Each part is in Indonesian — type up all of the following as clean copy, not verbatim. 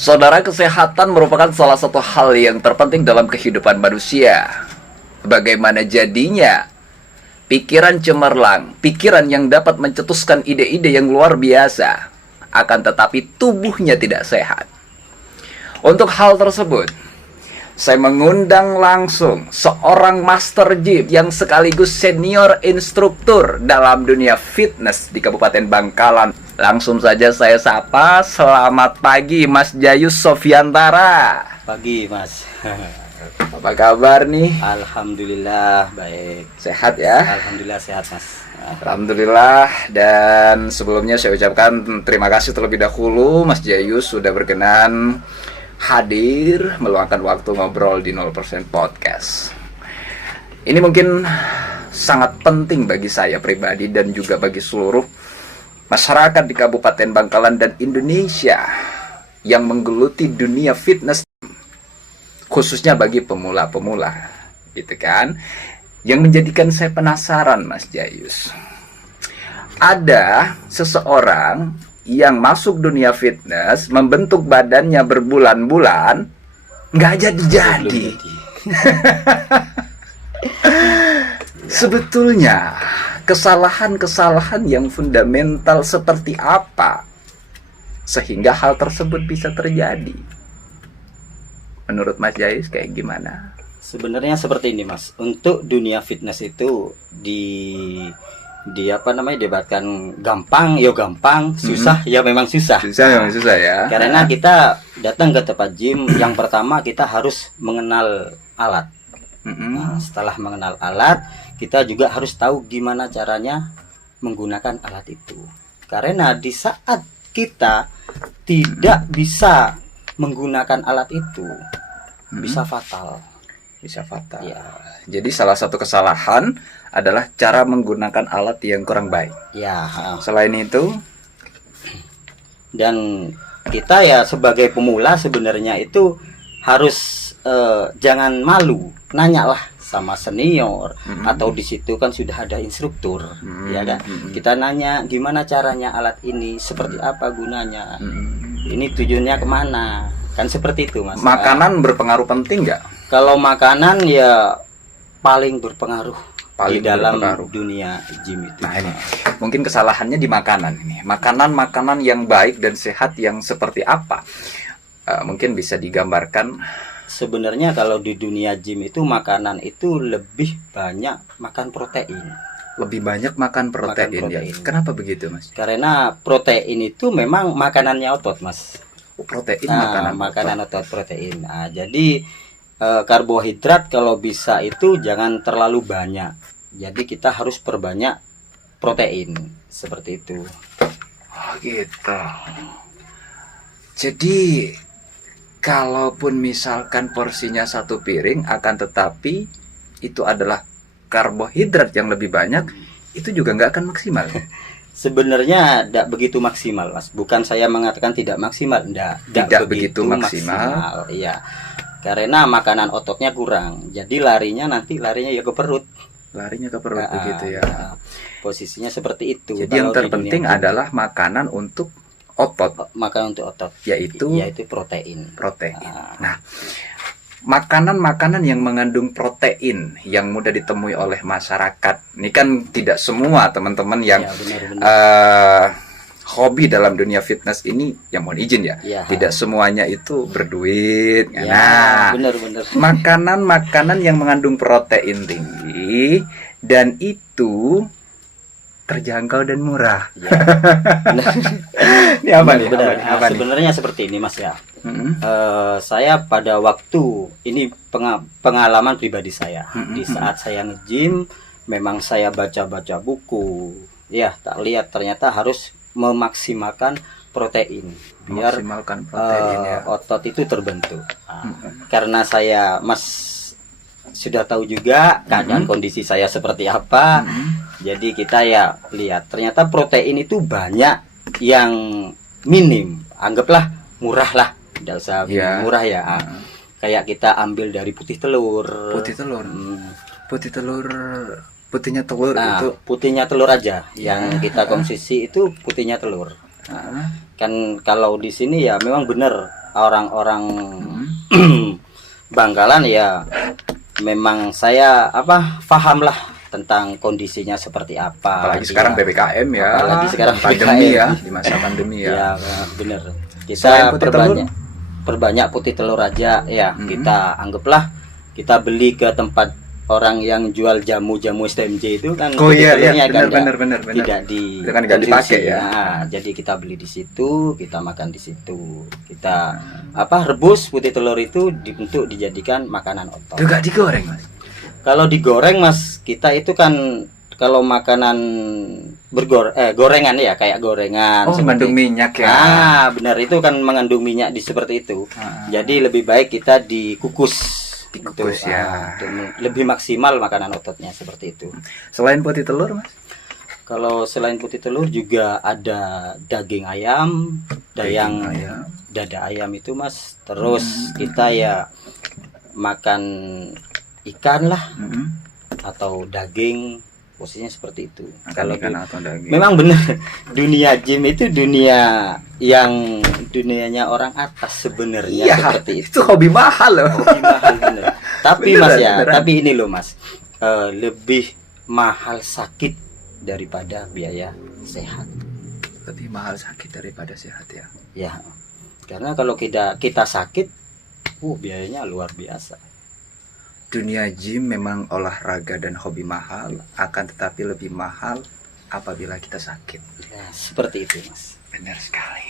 Saudara, kesehatan merupakan salah satu hal yang terpenting dalam kehidupan manusia. Bagaimana jadinya? Pikiran cemerlang, pikiran yang dapat mencetuskan ide-ide yang luar biasa, akan tetapi tubuhnya tidak sehat. Untuk hal tersebut, saya mengundang langsung seorang master gym yang sekaligus senior instruktur dalam dunia fitness di Kabupaten Bangkalan. Langsung saja saya sapa, selamat pagi Mas Jayus Sofiantara. Pagi Mas. Apa kabar nih? Alhamdulillah baik. Sehat ya? Alhamdulillah sehat Mas. Alhamdulillah. Dan sebelumnya saya ucapkan terima kasih terlebih dahulu Mas Jayus sudah berkenan hadir meluangkan waktu ngobrol di 0% Podcast. Ini mungkin sangat penting bagi saya pribadi dan juga bagi seluruh masyarakat di Kabupaten Bangkalan dan Indonesia yang menggeluti dunia fitness, khususnya bagi pemula-pemula, gitu kan? Yang menjadikan saya penasaran, Mas Jayus. Ada seseorang yang masuk dunia fitness, membentuk badannya berbulan-bulan, nggak jadi-jadi. Sebetulnya kesalahan-kesalahan yang fundamental seperti apa sehingga hal tersebut bisa terjadi? Menurut Mas Jayus kayak gimana? Sebenarnya seperti ini Mas. Untuk dunia fitness itu debatkan gampang, ya gampang, susah, ya memang susah. Memang susah ya. Karena kita datang ke tempat gym, yang pertama kita harus mengenal alat. Nah, setelah mengenal alat, kita juga harus tahu gimana caranya menggunakan alat itu. Karena di saat kita tidak bisa menggunakan alat itu, bisa fatal. Bisa fatal. Ya. Jadi salah satu kesalahan adalah cara menggunakan alat yang kurang baik. Ya. Selain itu, dan kita ya sebagai pemula sebenarnya itu harus jangan malu, nanyalah sama senior atau di situ kan sudah ada instruktur, ya kan? Kita nanya gimana caranya alat ini, seperti apa gunanya, ini tujuannya kemana, kan seperti itu Mas. Makanan berpengaruh penting nggak? Kalau makanan ya paling berpengaruh di dalam berpengaruh. dunia gym itu. Nah ini mungkin kesalahannya di makanan ini. Makanan yang baik dan sehat yang seperti apa? Mungkin bisa digambarkan. Sebenarnya kalau di dunia gym itu makanan itu lebih banyak makan protein. Lebih banyak makan protein. Ya. Kenapa begitu Mas? Karena protein itu memang makanannya otot Mas. Protein makanan otot protein. Nah, jadi karbohidrat kalau bisa itu jangan terlalu banyak. Jadi kita harus perbanyak protein seperti itu. Oh gitu. Jadi kalaupun misalkan porsinya satu piring, akan tetapi itu adalah karbohidrat yang lebih banyak, itu juga nggak akan maksimal. Sebenarnya tidak begitu maksimal Mas. Bukan saya mengatakan tidak maksimal, tidak begitu maksimal. Iya. Karena makanan ototnya kurang, jadi larinya ya ke perut. Larinya ke perut begitu ya. Posisinya seperti itu. Jadi yang terpenting adalah makanan untuk otot. Makanan untuk otot, yaitu protein. Nah, makanan-makanan yang mengandung protein yang mudah ditemui oleh masyarakat. Ini kan tidak semua teman-teman yang hobi dalam dunia fitness ini, yang mohon izin ya, tidak semuanya itu berduit. Nah, benar. Makanan-makanan yang mengandung protein tinggi dan itu terjangkau dan murah. Ya. Ini apa nih? Sebenarnya seperti ini Mas ya. Saya pada waktu ini pengalaman pribadi saya. Di saat saya nge-gym, memang saya baca-baca buku. Ya, tak lihat ternyata harus memaksimalkan protein biar otot itu terbentuk. Karena saya sudah tahu juga keadaan kondisi saya seperti apa, jadi kita ya lihat ternyata protein itu banyak yang minim, anggaplah murah lah, tidak usah murah ya. Kayak kita ambil dari putih telur. Putihnya telur itu putihnya telur aja yang kita konsumsi itu putihnya telur. Kan kalau di sini ya memang benar orang-orang Bangkalan ya memang saya paham lah tentang kondisinya seperti apa. Apalagi sekarang PPKM ya. Apalagi sekarang pandemi PPKM. ya, di masa pandemi ya. Ya benar. Selain Kita putih perbanyak putih telur aja ya. Kita anggaplah kita beli ke tempat orang yang jual jamu-jamu STMJ itu kan putih telurnya kan benar. tidak Itu kan nggak dipakai ya. Nah, jadi kita beli di situ, kita makan di situ. Kita rebus putih telur itu untuk dijadikan makanan otot. Juga digoreng, Mas. Kalau digoreng, Mas, kita itu kan kalau makanan gorengan ya, kayak gorengan mengandung minyak ya. Benar, itu kan mengandung minyak seperti itu. Jadi lebih baik kita dikukus ya. Lebih maksimal makanan ototnya seperti itu. Selain putih telur, Mas? Kalau selain putih telur juga ada daging ayam, dada ayam itu, Mas. Terus kita ya makan ikan lah atau daging, posisinya seperti itu. Kalau ikan atau daging. Memang benar dunia gym itu dunia yang dunianya orang atas sebenarnya seperti itu. Itu hobi mahal loh. Hobi mahal bener. Tapi beneran, Mas ya, beneran. tapi ini loh Mas, lebih mahal sakit daripada biaya sehat. Lebih mahal sakit daripada sehat ya. Ya, karena kalau kita sakit, biayanya luar biasa. Dunia gym memang olahraga dan hobi mahal, akan tetapi lebih mahal apabila kita sakit. Nah, seperti itu Mas. Benar sekali.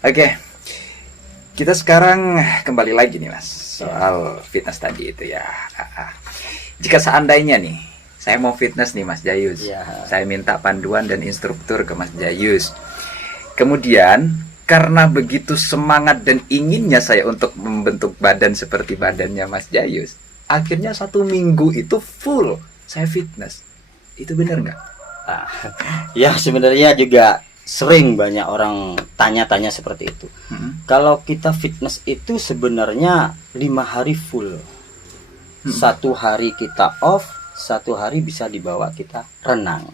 Oke. Kita sekarang kembali lagi nih Mas, soal fitness tadi itu ya. Jika seandainya nih saya mau fitness nih Mas Jayus, saya minta panduan dan instruktur ke Mas Jayus. Kemudian karena begitu semangat dan inginnya saya untuk membentuk badan seperti badannya Mas Jayus, akhirnya 1 minggu itu full saya fitness. Itu benar nggak? Ya sebenarnya juga sering banyak orang tanya-tanya seperti itu. Kalau kita fitness itu sebenarnya 5 hari full. 1 hari kita off, 1 hari bisa dibawa kita renang.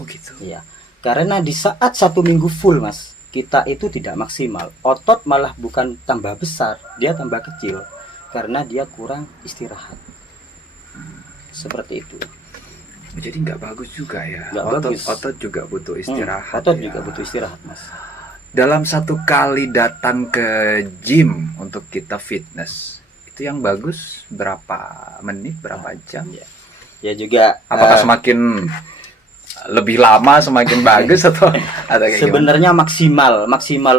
Oh gitu. Ya, karena di saat 1 minggu full Mas, kita itu tidak maksimal. Otot malah bukan tambah besar, dia tambah kecil karena dia kurang istirahat. Seperti itu. Jadi nggak bagus juga ya. Bagus. Otot juga butuh istirahat. Otot ya. juga butuh istirahat Mas. Dalam 1 kali datang ke gym untuk kita fitness, itu yang bagus berapa menit, berapa jam? Ya juga. Apakah semakin lebih lama semakin bagus atau kayak sebenarnya maksimal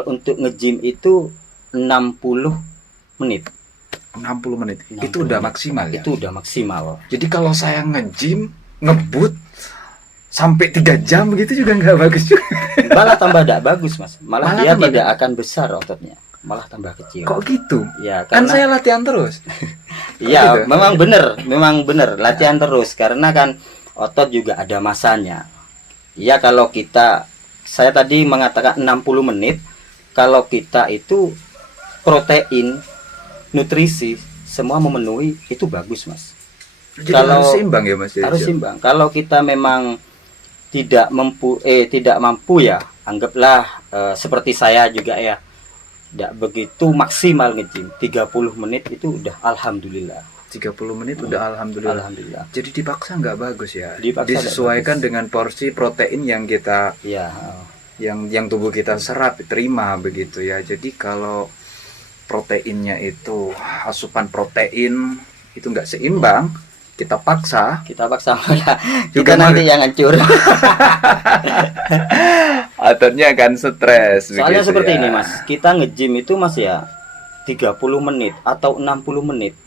untuk nge-gym itu 60 menit. 60 menit. Itu udah maksimal ya. Itu udah maksimal. Jadi kalau saya nge-gym ngebut sampai 3 jam begitu juga nggak bagus juga. Malah tambah tidak bagus Mas. Malah dia tidak akan besar ototnya, malah tambah kecil. Kok gitu? Ya, kan saya latihan terus. Iya, gitu. memang benar latihan terus karena kan otot juga ada masanya. Ya kalau saya tadi mengatakan 60 menit, kalau kita itu protein, nutrisi semua memenuhi itu bagus Mas. Jadi kalau harus seimbang ya Mas. Harus seimbang. Kalau kita memang tidak mampu ya, anggaplah seperti saya juga ya, tidak begitu maksimal nge-gym. 30 menit itu udah alhamdulillah. 30 menit udah alhamdulillah. Jadi dipaksa nggak bagus ya. Disesuaikan dengan porsi protein yang kita yang tubuh kita serap terima begitu ya. Jadi kalau proteinnya itu asupan protein itu nggak seimbang, kita paksa malah kita nanti yang hancur. Ototnya akan stres. Soalnya seperti ini Mas, kita nge-gym itu Mas ya 30 menit atau 60 menit.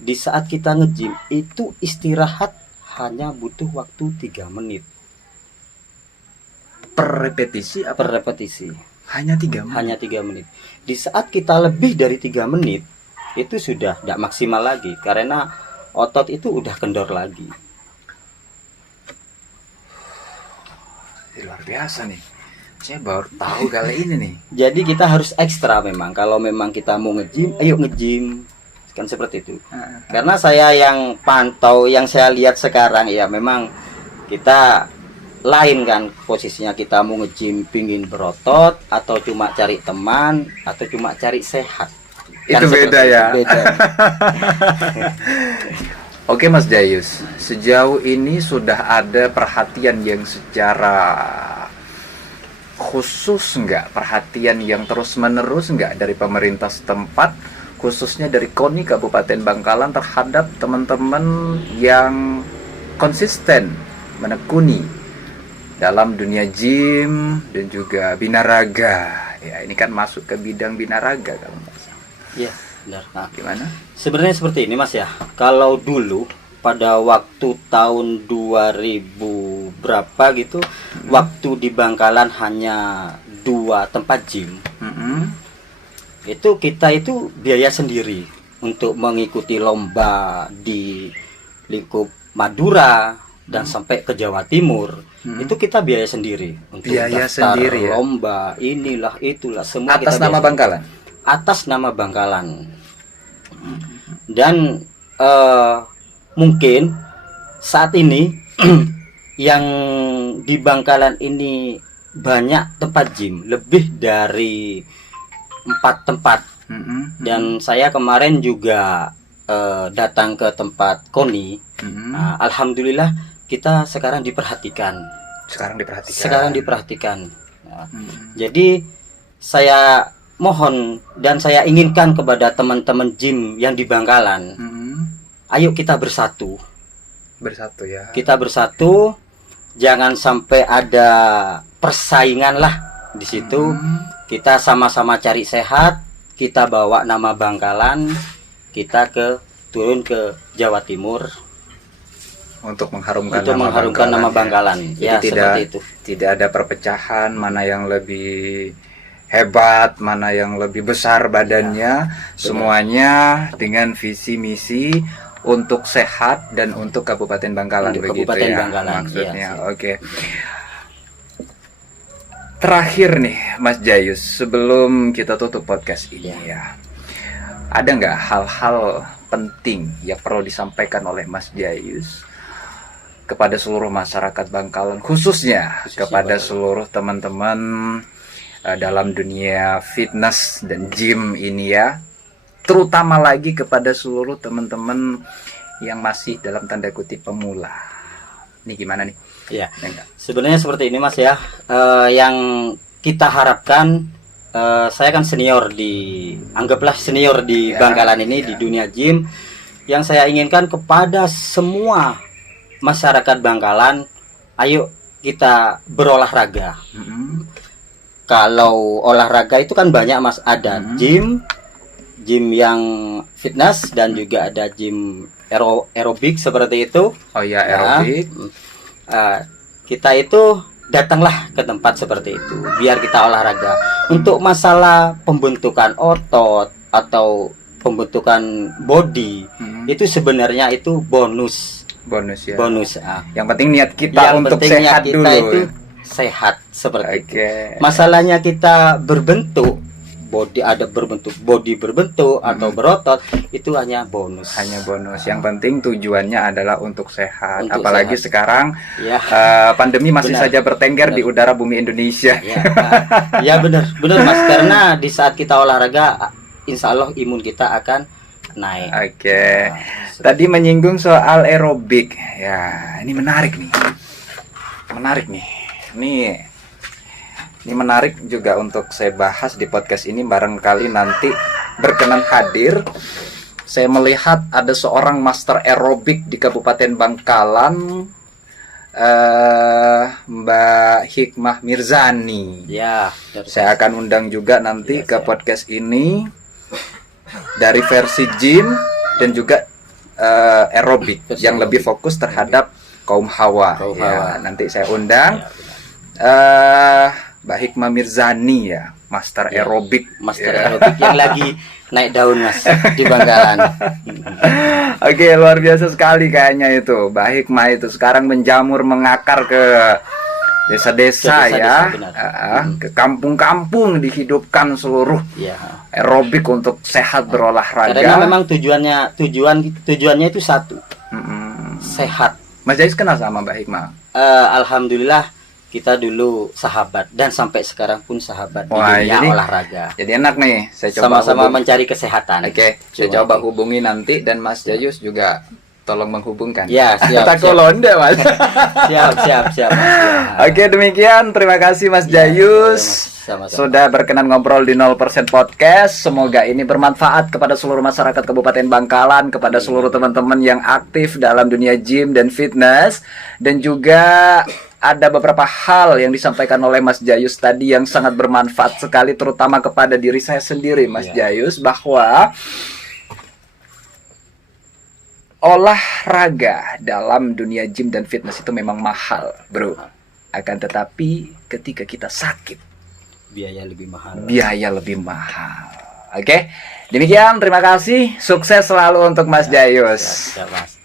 Di saat kita nge-gym itu istirahat hanya butuh waktu 3 menit. Per repetisi apa? Per repetisi. Hanya 3 menit. Hanya 3 menit. Di saat kita lebih dari 3 menit itu sudah tidak maksimal lagi karena otot itu udah kendor lagi. Luar biasa nih. Saya baru tahu kali ini nih. Jadi kita harus ekstra memang. Kalau memang kita mau nge-gym, ayo nge-gym. Kan seperti itu. Karena saya yang pantau, yang saya lihat sekarang ya memang kita lain kan posisinya, kita mau nge-gym pingin berotot atau cuma cari teman atau cuma cari sehat. Kan itu beda ya. Beda. Oke Mas Jayus, sejauh ini sudah ada perhatian yang secara khusus nggak, perhatian yang terus menerus nggak dari pemerintah setempat, khususnya dari KONI Kabupaten Bangkalan terhadap teman-teman yang konsisten menekuni dalam dunia gym dan juga binaraga? Ya, ini kan masuk ke bidang binaraga kalau nggak salah. Iya, benar. Nah, gimana? sebenarnya seperti ini Mas ya. Kalau dulu pada waktu tahun 2000 berapa gitu, waktu di Bangkalan hanya 2 tempat gym. Itu kita itu biaya sendiri untuk mengikuti lomba di lingkup Madura dan sampai ke Jawa Timur. Itu kita biaya sendiri untuk Biaya daftar sendiri ya? lomba, inilah itulah semua Atas kita nama biaya Bangkalan? atas nama Bangkalan. Dan mungkin saat ini yang di Bangkalan ini banyak tempat gym, lebih dari 4 tempat. Dan saya kemarin juga datang ke tempat KONI. Nah, alhamdulillah kita sekarang diperhatikan. Sekarang diperhatikan. Nah, jadi saya mohon dan saya inginkan kepada teman-teman gym yang di Bangkalan, ayo kita bersatu. Bersatu ya. Kita bersatu, jangan sampai ada persaingan lah di situ. Kita sama-sama cari sehat, kita bawa nama Bangkalan, kita turun ke Jawa Timur untuk mengharumkan nama Bangkalan. Jadi Ya, tidak, seperti itu. tidak ada perpecahan mana yang lebih hebat, mana yang lebih besar badannya, semuanya dengan visi misi untuk sehat dan untuk Kabupaten Bangkalan, Untuk begitu Kabupaten ya Bangkalan, maksudnya. iya, Oke. Terakhir nih Mas Jayus, sebelum kita tutup podcast ini ya, ada nggak hal-hal penting yang perlu disampaikan oleh Mas Jayus kepada seluruh masyarakat Bangkalan, khususnya kepada seluruh teman-teman dalam dunia fitness dan gym ini ya, terutama lagi kepada seluruh teman-teman yang masih dalam tanda kutip pemula. Ini gimana nih? Ya, sebenarnya seperti ini Mas ya. Yang kita harapkan, saya kan anggaplah senior di Bangkalan ini, di dunia gym. Yang saya inginkan kepada semua masyarakat Bangkalan, ayo kita berolahraga. Kalau olahraga itu kan banyak Mas, ada gym yang fitness dan juga ada gym aerobik seperti itu. Oh ya, aerobik. Kita itu datanglah ke tempat seperti itu biar kita olahraga. Untuk masalah pembentukan otot atau pembentukan body, itu sebenarnya itu bonus ya. Yang penting niat kita untuk sehat kita dulu. Itu sehat seperti itu. Masalahnya kita berbentuk body, body berbentuk atau berotot, itu hanya bonus. Yang penting tujuannya adalah untuk sehat. Untuk apalagi sehat. Sekarang pandemi masih saja bertengger di udara bumi Indonesia. Ya benar Mas, karena di saat kita olahraga, insya Allah imun kita akan naik. Tadi menyinggung soal aerobik. Ya, ini menarik nih. Ini menarik juga untuk saya bahas di podcast ini. Barangkali nanti berkenan hadir. Saya melihat ada seorang master aerobik di Kabupaten Bangkalan, Mbak Hikmah Mirzani. Ya, saya akan undang juga nanti ke podcast ini dari versi gym dan juga aerobik yang lebih fokus terhadap kaum hawa. Nanti saya undang Mbak Hikmah Mirzani ya, master aerobik. Aerobik yang lagi naik daun Mas di Bangkalan. Luar biasa sekali kayaknya itu. Mbak Hikmah itu sekarang menjamur, mengakar ke desa-desa ya, ke kampung-kampung, dihidupkan seluruh aerobik untuk sehat berolahraga. Karena memang tujuannya itu satu, sehat. Mas Jayus kenal sama Mbak Hikmah? Alhamdulillah kita dulu sahabat dan sampai sekarang pun sahabat di dunia olahraga. Jadi enak nih, saya coba sama-sama mencari kesehatan. Oke, saya coba hubungi nanti dan Mas Jayus juga tolong menghubungkan. Ya, siap. Tako londe, Mas. siap. Oke, demikian. Terima kasih Mas Jayus. Sama-sama. Sudah berkenan ngobrol di 0% Podcast. Semoga ini bermanfaat kepada seluruh masyarakat Kabupaten Bangkalan, kepada seluruh teman-teman yang aktif dalam dunia gym dan fitness, dan juga ada beberapa hal yang disampaikan oleh Mas Jayus tadi yang sangat bermanfaat sekali, terutama kepada diri saya sendiri, Mas Jayus, bahwa olahraga dalam dunia gym dan fitness itu memang mahal, bro. Akan tetapi ketika kita sakit, biaya lebih mahal. Oke, demikian. Terima kasih. Sukses selalu untuk Mas Jayus. Siap, Mas.